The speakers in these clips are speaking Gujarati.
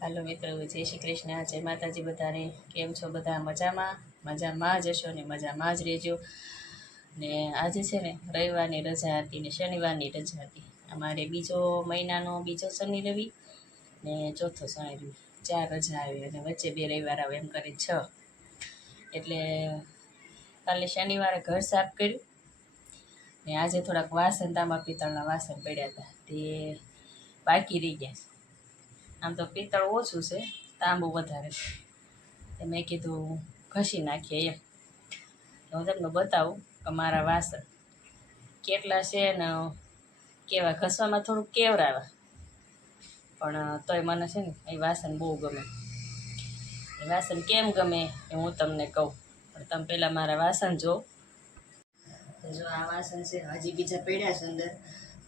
હાલો મિત્રો, જય શ્રી કૃષ્ણ, જય માતાજી બધાને. કેમ છો બધા? મજામાં? મજામાં જ હશો ને મજામાં જ રહેજો. ને આજે છે ને રવિવારની રજા હતી ને શનિવારની રજા હતી. અમારે બીજો મહિનાનો બીજો શનિ રવિ ને ચોથો શનિ રવિ, 4 રજા આવી અને વચ્ચે 2 રવિવાર આવે, એમ કરી 6. એટલે કાલે શનિવારે ઘર સાફ કર્યું ને આજે થોડાક વાસણ, તાંબા પિત્તળના વાસણ પડ્યા હતા તે બાકી રહી ગયા. આમ તો પિત્તળ ઓછું છે, તાંબુ વધારે છે. મેં કીધું ઘસી નાખીએ એમ. હું તમને બતાવું કે મારા વાસણ કેટલા છે ને કેવા. ઘસવામાં થોડુંક કેવરાવા, પણ તોય મને છે ને એ વાસણ બહુ ગમે. એ વાસણ કેમ ગમે એ હું તમને કહું, પણ તમે પહેલાં મારા વાસણ જો. આ વાસણ છે, હજી બીજા પડ્યા છે અંદર,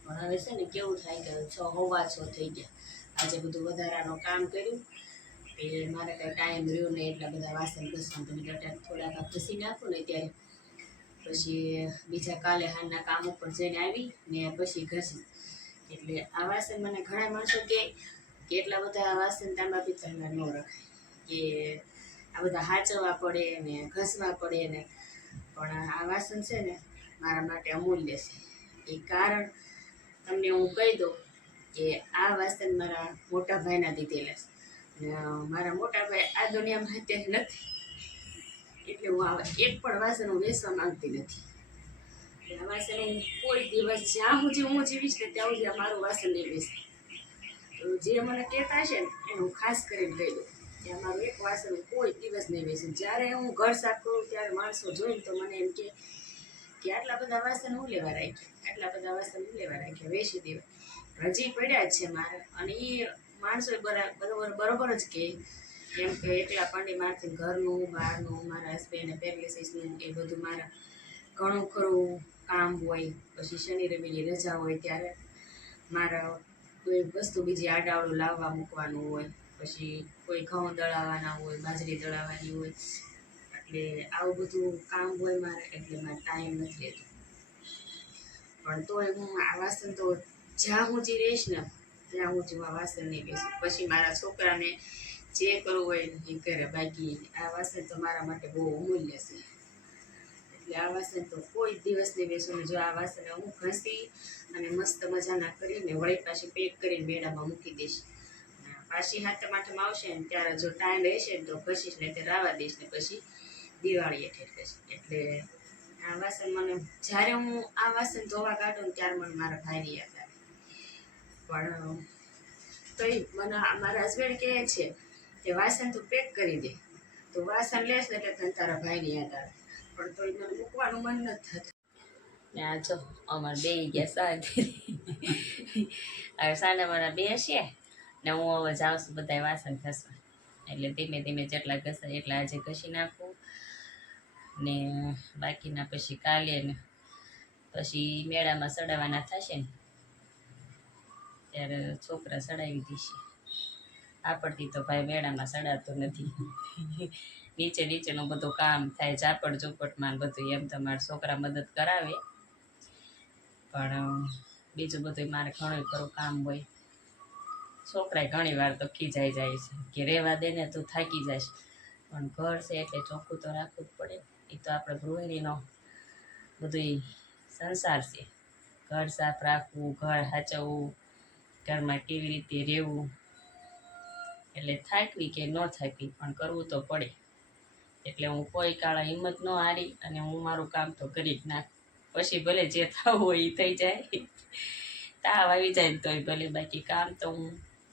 પણ હવે છે ને કેવું થાય કે 6:15 થઈ ગયા. આજે બધું વધારાનું કામ કર્યું એ મારે કાંઈ ટાઈમ રહ્યો ને એટલા બધા વાસણ ઘસવાનું, તમે થોડાક ઘસી નાખો ને ત્યારે પછી બીજા કાલે હાલના કામ ઉપર જઈને આવી ને પછી ઘસી. એટલે આ વાસણ મને ઘણા માણસો કે એટલા બધા વાસણ તાંબા પિત્તળના ન રખાય, કે આ બધા હાચવવા પડે ને ઘસવા પડે ને. પણ આ વાસણ છે ને મારા માટે અમૂલ્ય છે. એ કારણ તમને હું કહી દઉં કે આ વાસણ મારા મોટા ભાઈના દીધેલા છે. મારા મોટા ભાઈ આ દુનિયામાં અત્યારે નથી, એટલે હું આ એક પણ વાસણ હું વેચવા માંગતી નથી. આ વાસણ હું કોઈ દિવસ જ્યાં સુધી હું જીવીશ ને ત્યાં સુધી મારું વાસણ નહીં વેચે. જે મને કહેતા છે ને એને હું ખાસ કરીને કહી દઉં કે અમારું એક વાસણ કોઈ દિવસ નહીં વેચે. જ્યારે હું ઘર સાફ કરું ત્યારે માણસો જોઈને તો મને એમ કે આટલા બધા વાસણ હું લેવા રાખ્યા, આટલા બધા વાસણ હું લેવા રાખ્યા, વેચી દેવા. હજી પડ્યા જ છે મારે. અને એ માણસો બરોબર જ કે એમ કે એકલા પાંડી મારથી ઘરનું બહારનું મારા હસબન્ડ પેરાલિસિસનું એ બધું મારા ઘણું ખરું કામ હોય. પછી શનિ રવિની રજા હોય ત્યારે મારા કોઈ વસ્તુ બીજી આડાવડું લાવવા મૂકવાનું હોય, પછી કોઈ ઘઉં દળાવવાના હોય, બાજરી દળાવવાની હોય, એટલે આવું બધું કામ હોય મારે, એટલે મારે ટાઈમ નથી રહેતો. પણ તોય હું આ વાસણ તો જ્યાં હું જે રહીશ ને ત્યાં હું આ વાસણ નહીં બેસું. પછી મારા છોકરાને જે કરવું હોય એ કરે, બાકી આ વાસણ તો મારા માટે બહુ અમૂલ્ય છે. એટલે આ વાસણ તો કોઈ દિવસ નહીં બેસું. ને જો આ વાસણ હું ઘસી અને મસ્ત મજાના કરીને વળી પાછી પેક કરીને મેળામાં મૂકી દઈશ. પાછી હાથમ આવશે ને ત્યારે જો ટાઈમ રહેશે ને તો ઘસીશ, ને તે રાવા દઈશ ને પછી દિવાળી હેઠે કરીશ. એટલે આ વાસણ મને જ્યારે હું આ વાસણ ધોવા કાઢું ને ત્યારે મને મારા ભાઈની યાદ આવે. પણ તોય મને મારા હસબન્ડ કહે છે કે વાસણ તું પેક કરી દે, તો વાસણ લેશ ને એટલે તને તારા ભાઈની યાદ આવે. પણ તોય મને મૂકવાનું મન નથી થતું. ને આ જો અમારે બે ગયા સાંજે હવે સાંજે મારા બે છે ને હું હવે જાઉં છું બધા વાસણ ઘસવા. એટલે ધીમે ધીમે જેટલા ઘસાય એટલા આજે ઘસી નાખું ને બાકીના પછી કાલે ને પછી મેળામાં સડાવવાના થશે ને ત્યારે છોકરા સડાવી દેશે. આપણથી તો ભાઈ મેળામાં સડાતો નથી. નીચેનું બધું કામ થાય, ઝાપડ ઝૂપટમાં બધું. એમ તો મારા છોકરા મદદ કરાવે, પણ બીજું બધું મારે ઘણું ખરું કામ હોય. છોકરાએ ઘણી વાર તો ખીજાઈ જાય છે કે રહેવા દે ને, તું થાકી જઈશ. પણ ઘર છે એટલે ચોખ્ખું તો રાખવું જ પડે. એ તો આપણે ગૃહિણીનો બધું સંસાર છે. ઘર સાફ રાખવું, ઘર સાચવવું, ઘરમાં કેવી રીતે રહેવું. એટલે થાકવી કે ન થાકવી પણ કરવું તો પડે. એટલે હું કોઈ કાળા હિંમત ન હારી અને હું મારું કામ તો કરી જ નાખ. પછી ભલે જે થવું હોય એ થઈ જાય, તાવ આવી જાય ને તોય ભલે. બાકી કામ તો હું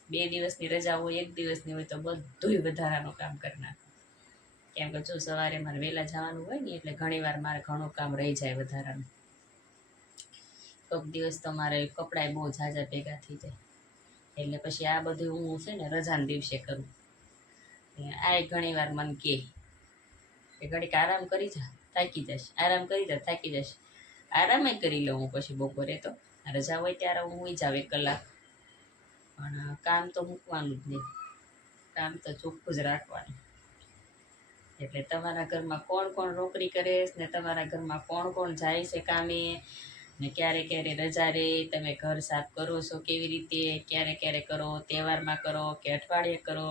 2 દિવસની રજા હોય, 1 દિવસની હોય તો બધુંય વધારાનું કામ કરી નાખું. કેમ કે જો સવારે મારે વહેલા જવાનું હોય ને એટલે ઘણીવાર મારે ઘણું કામ રહી જાય વધારાનું. કોઈક દિવસ તો મારે કપડાં બહુ ઝાઝા ભેગા થઈ જાય, એટલે પછી આ બધું હું છે ને રજાના દિવસે કરું. આ ઘણીવાર મને કહે કે ઘડીક આરામ કરી જા, થાકી જશે, આરામ કરી જા, થાકી જશે. આરામે કરી લઉં હું પછી બપોરે. તો રજા હોય ત્યારે હું હોઈ જાઉં 1 કલાક. પણ કામ તો મૂકવાનું જ નહીં, કામ તો ચોખ્ખું જ રાખવાનું. એટલે તમારા ઘરમાં કોણ કોણ નોકરી કરે છે ને તમારા ઘરમાં કોણ કોણ જાય છે કામે, ને ક્યારે ક્યારે રજા રે તમે ઘર સાફ કરો છો કેવી રીતે, ક્યારે ક્યારે કરો, તહેવારમાં કરો કે અઠવાડિયે કરો,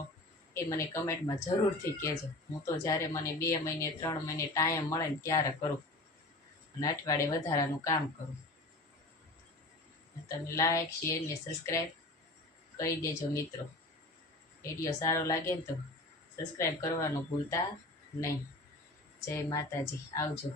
એ મને કમેન્ટમાં જરૂરથી કહેજો. હું તો જ્યારે મને 2 મહિને 3 મહિને ટાઈમ મળે ને ત્યારે કરું, અને અઠવાડિયે વધારાનું કામ કરું. તમે લાઈક શેર ને સબસ્ક્રાઈબ કરી દેજો મિત્રો. વિડીયો સારો લાગે ને તો સબસ્ક્રાઈબ કરવાનું ભૂલતા નહીં. જય માતાજી, આવજો.